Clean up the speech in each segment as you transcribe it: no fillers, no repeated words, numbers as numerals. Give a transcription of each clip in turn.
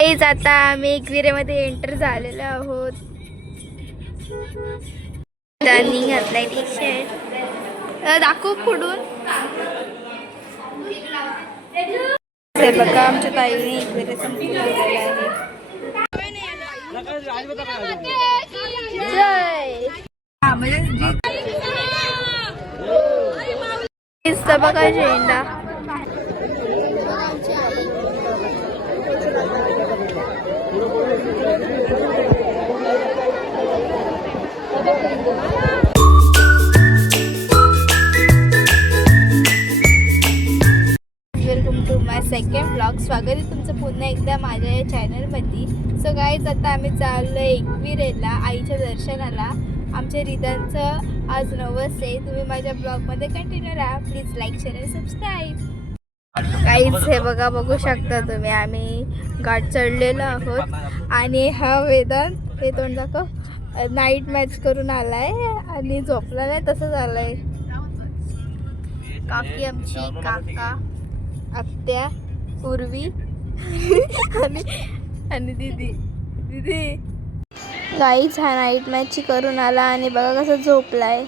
तेच आता आम्ही एकविरेमध्ये एंटर झालेलो आहोत. त्यांनी घातलाय टी शर्ट. दाखव पुढून. हे बघा आमच्या ताईने एकविरे संपलेला आहे. जय बघा झेंडा. Welcome to my second blog. स्वागत आहे तुमचं पुन्हा एकदा माझ्या या चॅनलमध्ये. सो गाईज आता आम्ही चाललो एकविरेला आईच्या दर्शनाला. आमच्या रिदांचं आज नवस आहे. तुम्ही माझ्या ब्लॉगमध्ये कंटिन्यू राहा. प्लीज लाईक शेअर आणि सबस्क्राईब. काहीच हे बघा, बघू शकता तुम्ही आम्ही घाट चढलेलो आहोत. आणि हा वेदांत हे तोंड दाखव नाईट मॅच करून आलाय आणि झोपला नाही तसं झालंय. काकी आमची, काका, आत्या, पूर्वी आणि दीदी. गाईच हा नाईट मॅच करून आला आणि बघा कसं झोपलाय.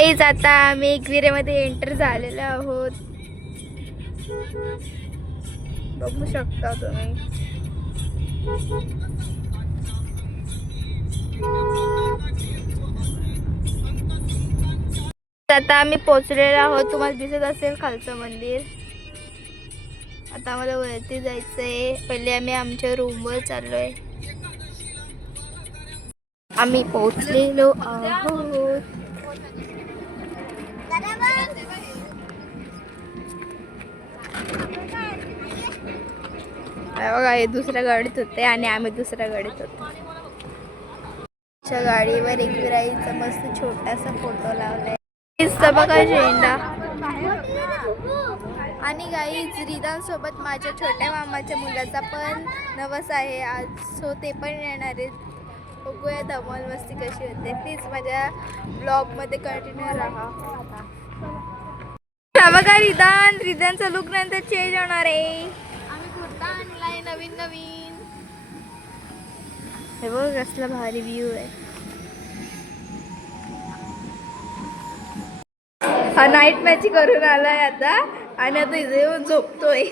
गाईच आता आम्ही एकविरेमध्ये एंटर झालेलो आहोत. बघू शकता तुम्ही. आता आम्ही पोहोचलेलो आहोत. तुम्हाला दिसत असेल खालचं मंदिर. आता आम्हाला वरती जायचंय. पहिले आम्ही आमच्या रूमवर चाललोय. आम्ही पोहोचलेलो आहोत. बघा हे दुसऱ्या गाडीत होते आणि आम्ही दुसऱ्या गाडीत होतो. गाडीवर एकविराईचा मस्त छोटासा फोटो लावलाय. बघा झेंडा. आणि गाईज रिदांसोबत माझ्या छोट्या मामाच्या मुलाचा पण नवस आहे आज. सो ते पण येणार आहेत. बघूया धमाल मस्ती कशी होते. प्लीज माझ्या ब्लॉगमध्ये कंटिन्यू राहा. बघा रिदांचा लुक नंतर चेंज होणार आहे. आम्ही कुर्ता आणलाय नवीन. हे बघ कसला भारी व्ह्यू आहे. हा नाईट मॅच करून आलाय आता आणि आता इथे येऊन झोपतोय.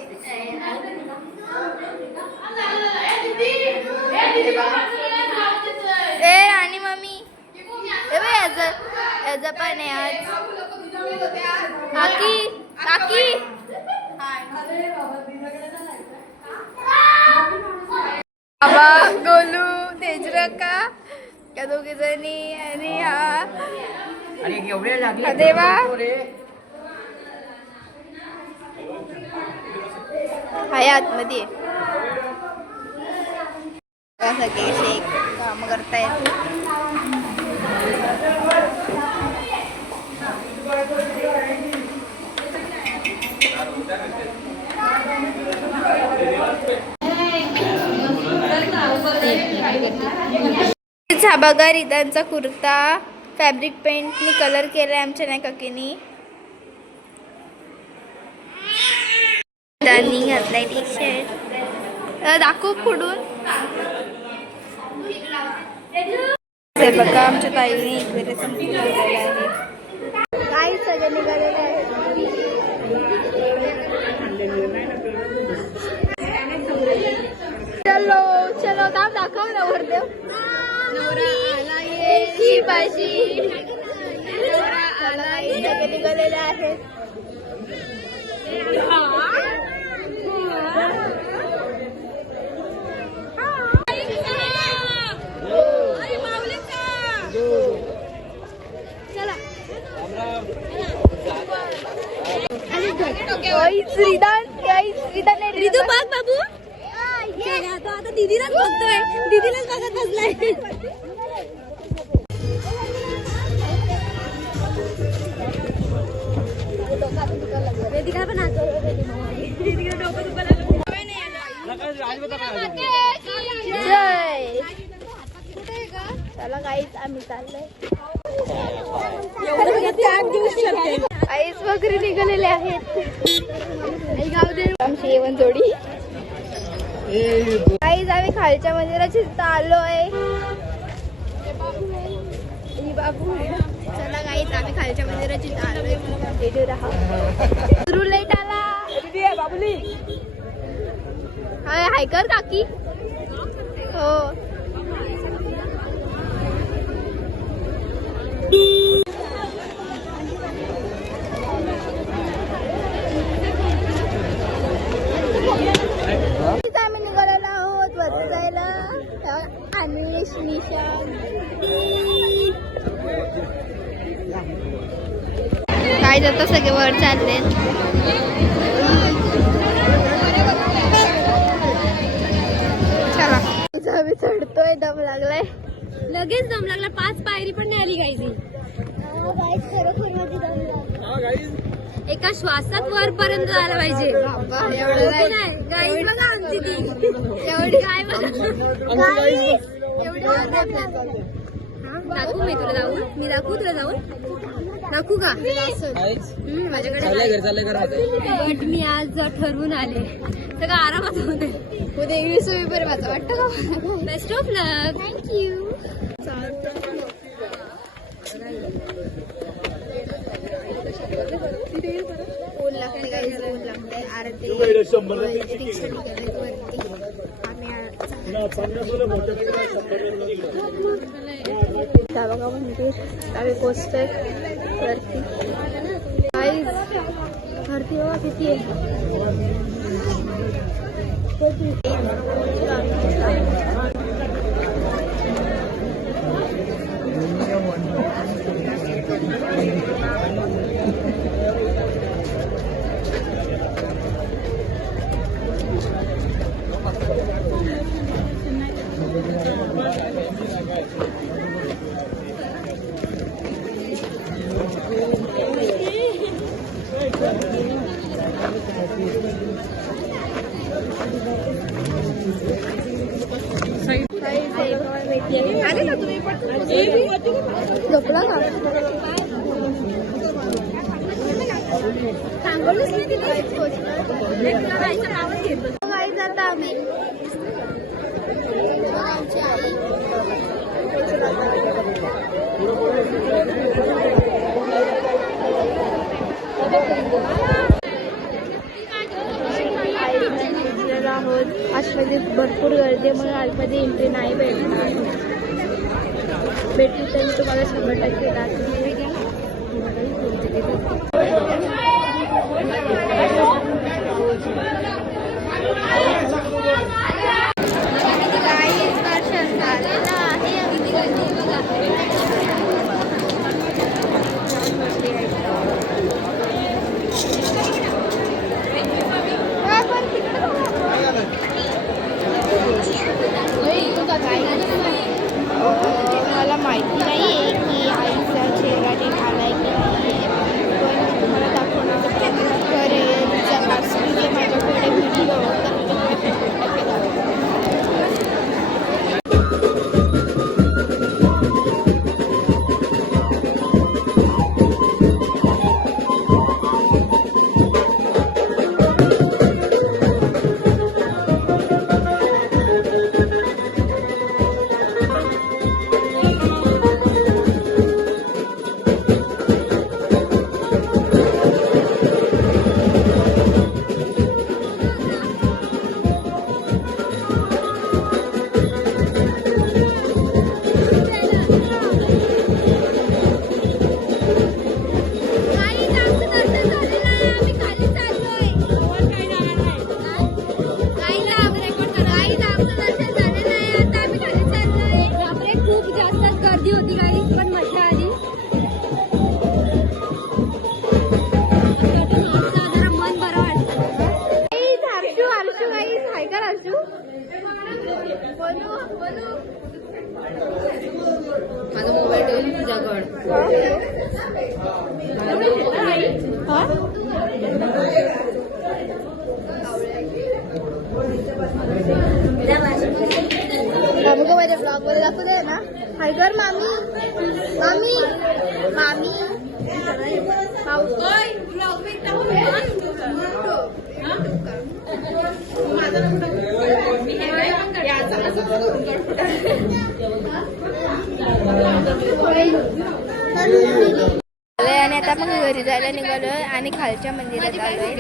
आणि मम्मी हे बघ याचा पण आहे आज. काकी बाबा, गोलू, तेजरका या दोघी जणी आणि हा देवा. हाय आतमध्ये सगळे काम करतायत. हा बघा रिदांचा कुर्ता फॅब्रिक पेंटनी कलर केलाय आमच्या नाही काकीनी. त्यांनी घातलाय टी शर्ट. दाखव पुढून. हे बघा आमच्या ताईने एकविरे संपलेला आहे. काही सगळे निघालेले आहेत. चलो काम दाखव ना वरदेव. शिपाशी सगळे निघालेले आहेत. रिदू बघ बाबू. आता दीदीलाच बघतोय. दीदीलाच बघत बसलाय. वेदिका पण जय. चला गाईच आम्ही चाललोय. आईच वगैरे निघालेले आहेत. आमची येवन जोडी. काहीच आम्ही खालच्या मंदिराची तिथं आलोय. बाबू चला काहीच आम्ही खालच्या मंदिराची तिथं आलोय. लेट आला बाबुली. हाय कर काकी. हो आम्ही निघालेलो आहोत वरती जायला. अन्वेष निशान काय जातं सगळे वर चालले. चला आम्ही चढतोय. दम लागलाय लगेच. दम लागला 5 पायरी पण नाही आली गाईची. एका श्वासात वर पर्यंत आला पाहिजे. एवढं नाही गाईज बघा आमची ती एवढी काय बघा. दाखवू मी तुला जाऊन. मी दाखवू तुला जाऊन. दाखवू का माझ्याकडे. बट मी आज ठरवून आले सगळं आरामात होते. उद्या इंग्लिश पेपर वाचा वाटतं का. Best of luck. थँक्यू. ऊन लागते काही ऊन लागते. आरती बघा मंदिर आम्ही पोचतोय वरती. वरती बघा किती आहे. आले का तुम्ही पण झोपला का. सांगोलच नाही तिथे काही जाता आम्ही. आमची आई आहोत. आतमध्ये भरपूर गर्दी म्हणून आतमध्ये एंट्री नाही भेटणार. भेटली तरी तुम्हाला 100% दर्शन झालेलं आहे. मला माहिती नाही आहे की आईचा चेहरा नीट आलाय की नाही, पण तुम्हाला दाखवण्याचा प्रयत्न करेल. जर माझ्याकडे व्हिडिओ माझा मोबाईल ठेवून तुझ्याकडे. माझ्या ब्लॉग मध्ये दाखवू दे ना. हाय कर मामी. मामी मामी ब्लॉग आणि आता मग घरी जायला निघालोय आणि खालच्या मंदिरात आलोय.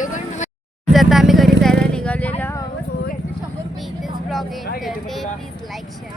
आता आम्ही घरी जायला निघालेलो आहोत. मी इथेच ब्लॉग एंड करते. Please like share